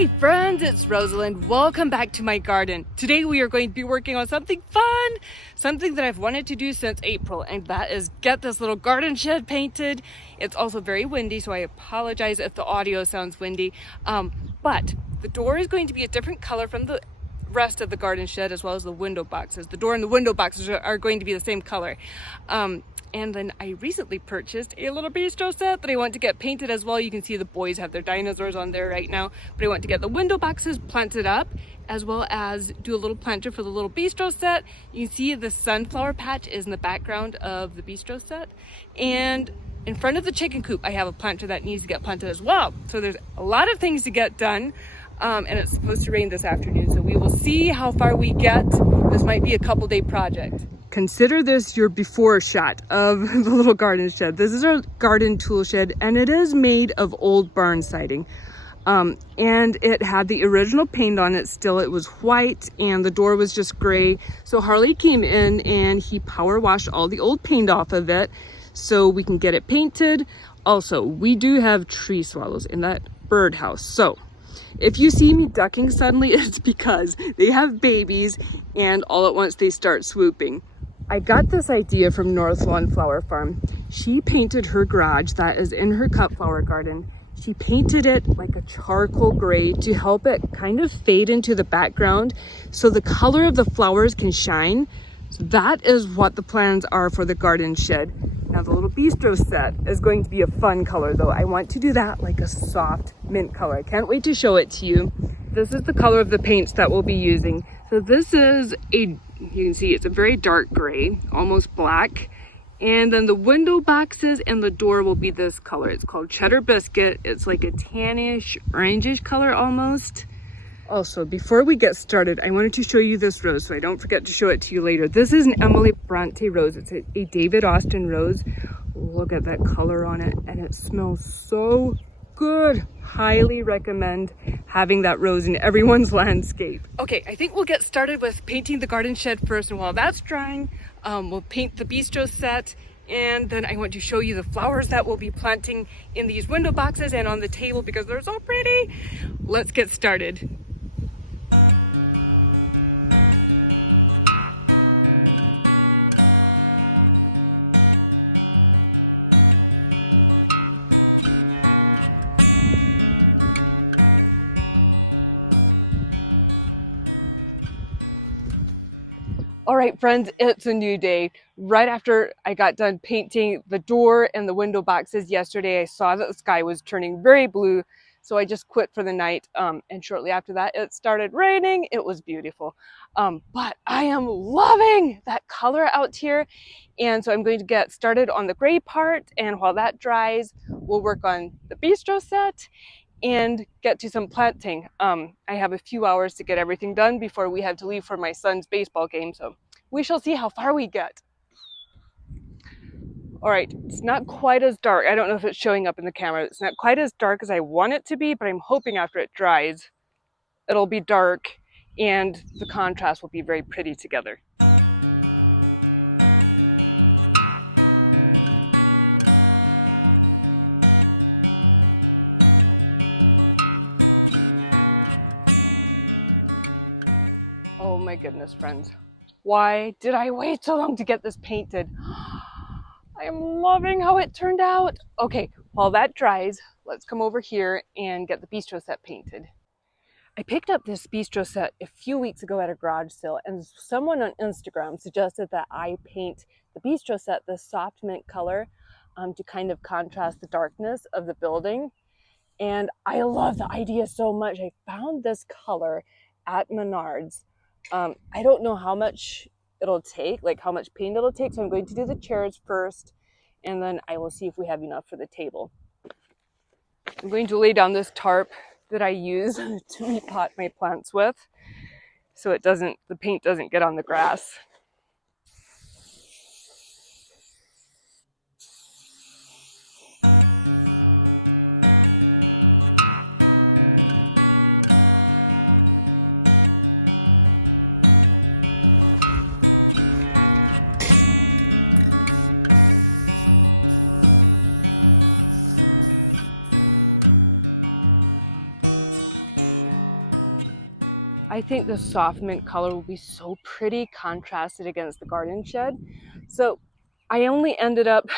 Hey friends, it's Rosalind. Welcome back to my garden. Today we are going to be working on something fun, something that I've wanted to do since April, and that is get this little garden shed painted. It's also very windy, so I apologize if the audio sounds windy, but the door is going to be a different color from the rest of the garden shed, as well as the window boxes. The door and the window boxes are going to be the same color. And then I recently purchased a little bistro set that I want to get painted as well. You can see the boys have their dinosaurs on there right now, but I want to get the window boxes planted up, as well as do a little planter for the little bistro set. You can see the sunflower patch is in the background of the bistro set. And in front of the chicken coop, I have a planter that needs to get planted as well. So there's a lot of things to get done. And it's supposed to rain this afternoon, so we will see how far we get. This might be a couple-day project. Consider this your before shot of the little garden shed. This is our garden tool shed, and it is made of old barn siding. And it had the original paint on it still. It was white, and the door was just gray. So Harley came in and he power washed all the old paint off of it so we can get it painted. Also, we do have tree swallows in that birdhouse. So if you see me ducking suddenly, it's because they have babies and all at once they start swooping. I got this idea from North Lawn Flower Farm. She painted her garage that is in her cut flower garden. She painted it like a charcoal gray to help it kind of fade into the background so the color of the flowers can shine. So that is what the plans are for the garden shed. Now the little bistro set is going to be a fun color though. I want to do that like a soft mint color. I can't wait to show it to you. This is the color of the paints that we'll be using. So this is you can see it's a very dark gray, almost black. And then the window boxes and the door will be this color. It's called Cheddar Biscuit. It's like a tannish, orangish color almost. Also, before we get started, I wanted to show you this rose so I don't forget to show it to you later. This is an Emily Bronte rose. It's a David Austin rose. Look at that color on it, and it smells so good. Highly recommend having that rose in everyone's landscape. Okay, I think we'll get started with painting the garden shed first, and while that's drying, we'll paint the bistro set, and then I want to show you the flowers that we'll be planting in these window boxes and on the table because they're so pretty. Let's get started. All right, friends, it's a new day. Right after I got done painting the door and the window boxes yesterday, I saw that the sky was turning very blue, so I just quit for the night. And shortly after that, it started raining. It was beautiful. But I am loving that color out here. And so I'm going to get started on the gray part. And while that dries, we'll work on the bistro set and get to some planting. I have a few hours to get everything done before we have to leave for my son's baseball game, so we shall see how far we get. All right, it's not quite as dark. I don't know if it's showing up in the camera. It's not quite as dark as I want it to be, but I'm hoping after it dries, it'll be dark and the contrast will be very pretty together. Oh my goodness, friends. Why did I wait so long to get this painted? I am loving how it turned out. Okay, while that dries, let's come over here and get the bistro set painted. I picked up this bistro set a few weeks ago at a garage sale, and someone on Instagram suggested that I paint the bistro set this soft mint color to kind of contrast the darkness of the building. And I love the idea so much. I found this color at Menards. I don't know how much it'll take, like how much paint it'll take, so I'm going to do the chairs first, and then I will see if we have enough for the table. I'm going to lay down this tarp that I use to repot my plants with, so the paint doesn't get on the grass. I think the soft mint color will be so pretty contrasted against the garden shed. So I only ended up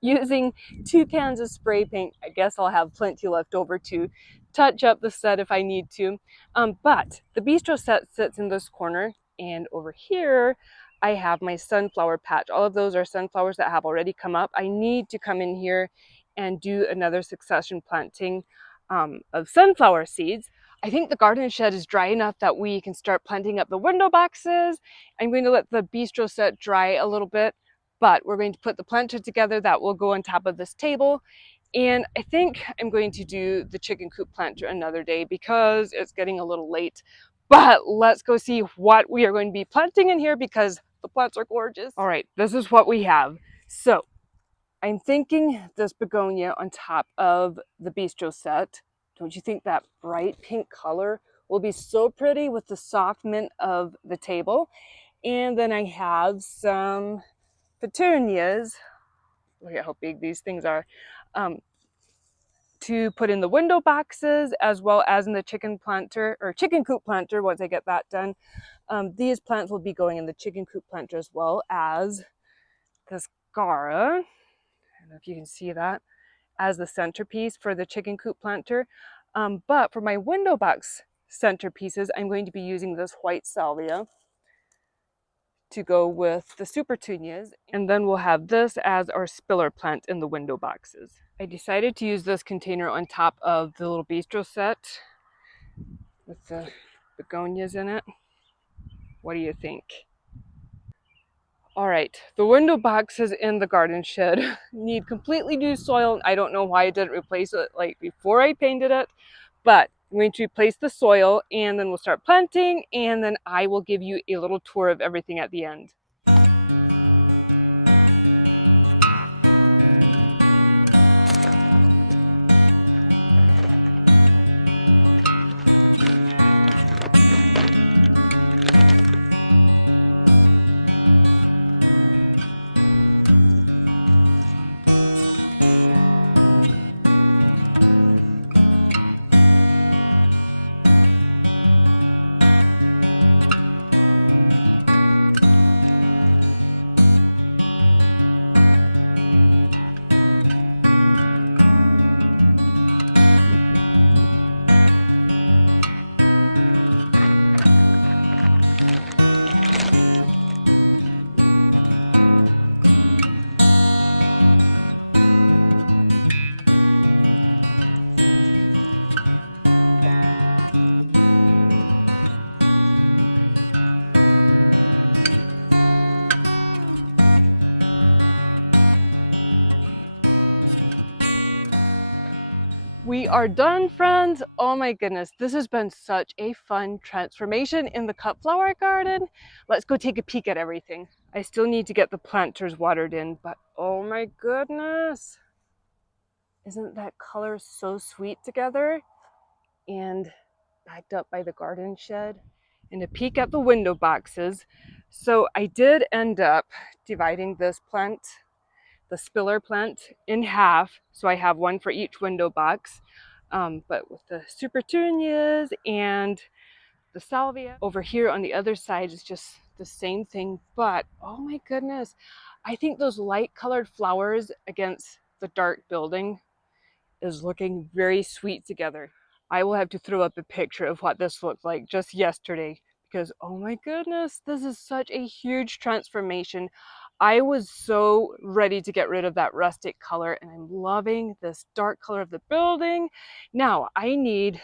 using 2 cans of spray paint. I guess I'll have plenty left over to touch up the set if I need to. But the bistro set sits in this corner, and over here I have my sunflower patch. All of those are sunflowers that have already come up. I need to come in here and do another succession planting of sunflower seeds. I think the garden shed is dry enough that we can start planting up the window boxes. I'm going to let the bistro set dry a little bit, but we're going to put the planter together that will go on top of this table. And I think I'm going to do the chicken coop planter another day because it's getting a little late. But let's go see what we are going to be planting in here because the plants are gorgeous. All right, this is what we have. So I'm thinking this begonia on top of the bistro set. Don't you think that bright pink color will be so pretty with the soft mint of the table? And then I have some petunias. Look at how big these things are. To put in the window boxes as well as in the chicken planter or chicken coop planter once I get that done. These plants will be going in the chicken coop planter as well as this Gara. I don't know if you can see that as the centerpiece for the chicken coop planter. But for my window box centerpieces, I'm going to be using this white salvia to go with the super petunias. And then we'll have this as our spiller plant in the window boxes. I decided to use this container on top of the little bistro set with the begonias in it. What do you think? All right, the window boxes in the garden shed need completely new soil. I don't know why I didn't replace it like before I painted it, but I'm going to replace the soil and then we'll start planting and then I will give you a little tour of everything at the end. We are done, friends. Oh my goodness, this has been such a fun transformation in the cut flower garden. Let's go take a peek at everything. I still need to get the planters watered in, but oh my goodness. Isn't that color so sweet together? And backed up by the garden shed. And a peek at the window boxes. So I did end up dividing this plant, the spiller plant, in half. So I have one for each window box. But with the super petunias and the salvia over here on the other side is just the same thing. But oh my goodness, I think those light colored flowers against the dark building is looking very sweet together. I will have to throw up a picture of what this looked like just yesterday because oh my goodness, this is such a huge transformation. I was so ready to get rid of that rustic color and I'm loving this dark color of the building. Now I need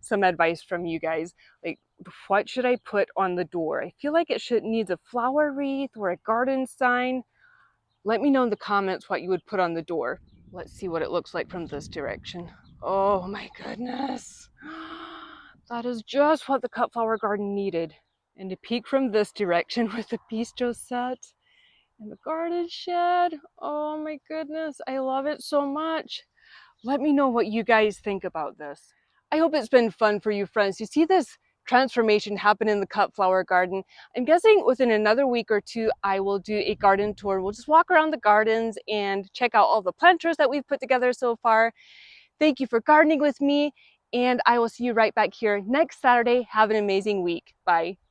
some advice from you guys. Like, what should I put on the door? I feel like it needs a flower wreath or a garden sign. Let me know in the comments what you would put on the door. Let's see what it looks like from this direction. Oh my goodness. That is just what the cut flower garden needed. And to peek from this direction with the bistro set and the garden shed. Oh my goodness, I love it so much. Let me know what you guys think about this. I hope it's been fun for you, friends, to see this transformation happen in the cut flower garden. I'm guessing within another week or two, I will do a garden tour. We'll just walk around the gardens and check out all the planters that we've put together so far. Thank you for gardening with me. and I will see you right back here next Saturday. Have an amazing week. Bye.